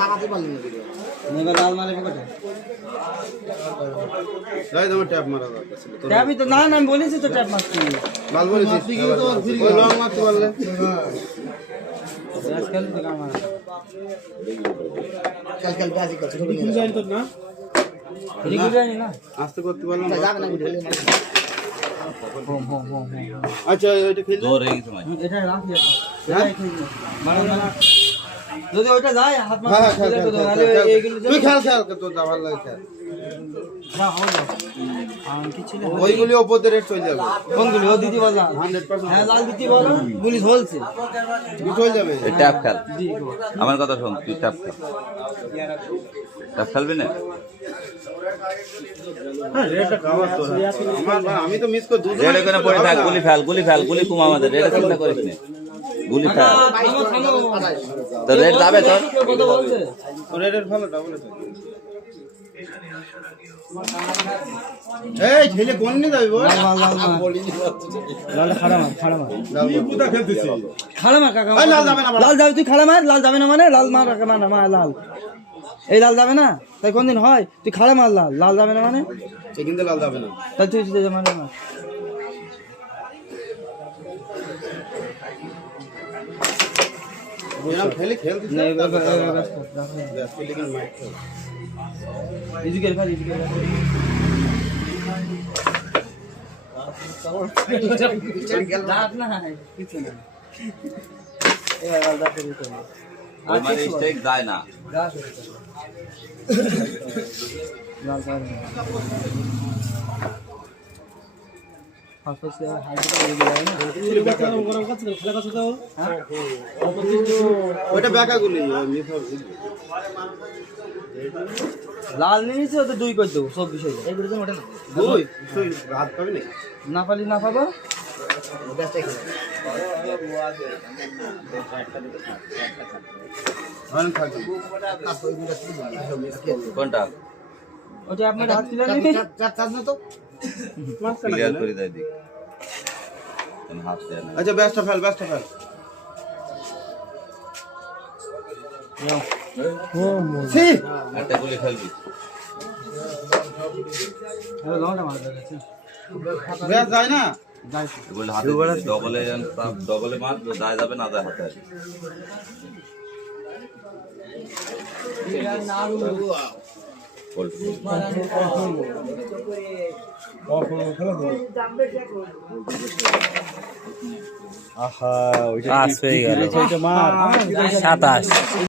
লাগাতে পারলি না নেবা লাল মারে পকেটে যাই দাও ট্যাপ মারা দরকার ছিল তো ট্যাপই তো না আমি বলেছি তো ট্যাপ মারছি লাল বলেছিস ওই লং মারতে পারলে আজকাল তো কাম আর কাল বাজি করছে খুব জানি তো না খুব জানি না আস্তে করতে পারলাম না যাবে না ঢেলে মারছে আচ্ছা এটা খেলতে জোর হয়ে গেছে ভাই এটা রাখি এটাই খেলি মারা না যদি ওইটা যায় হাত মার হ্যাঁ খেল এইগুলো তুই খেল তোর দাবার লাগে খেল না হবে আর কি ছিল ওইগুলি ওপর দিয়ে রেট চলে যাবে কোনগুলো ও দিদি বলা 100% হ্যাঁ লাল দিদি বলো পুলিশ বলছে চলে যাবে এই ট্যাপ খেল জি আমার কথা শোন তুই ট্যাপ খেল ট্যাপ খেলবি না হ্যাঁ রেটটা খাওয়া তো আমার আমি তো মিস করে দুধ রেড এখানে পড়ে থাক গুলি ফেল গুলি কুম আমাদের রেড চিন্তা করিস না গুলি ফেল তো রেড যাবে তোর কথা বলছে তো রেটের ভালো ডাবল আছে এই ছেলে কোন নিয়ে যাবি বল লাল খাড়া মার কি পুতা খেলতেছিস খাড়া মার কাকা এই লাল যাবে না লাল যাবে তুই খাড়া মার লাল যাবে না মানে লাল মার কাকা মার লাল এই লাল যাবে না তাই কোনদিন হয় তুই খাড়া মার লাল যাবে না মানে সে কিন্তু লাল যাবে না তাই তুই মানে না এরকম খেলে খেলতেছিস नहीं না बस ব্যস্ত लेकिन माइक इजी कर इजी कर रात ना है किछ ना ए वाला दाते दिते ওই মানে স্টেক যায় না लाल साल हाथ से हाथ से ये गया ना गरम কাছে খেলা কাছে দাও হ্যাঁ ওটা বেকাগুলি মিস হবে লাল নিয়েছে তো দুই করে দেবো সব বিষয় এইগুলো তো ওঠে না দুই তুই রাত পাবি না না পালি না পাবো ব্যস্তাই খেলে অনেক থাকবে কোনটা ওটা আপনার হাত তুলে নিবি চার চার না তো ক্লিয়ার করে দেয় দিক আমি হাত দেয় না আচ্ছা ব্যস্ত ফেল সি একটা গুলি খেলবি আরে লংটা মার দেছে ব্যাস যায় না যাই গুলি হাতে ডবলে মার যায় যাবে না যায় হাতে আসে আহা ওইটা 27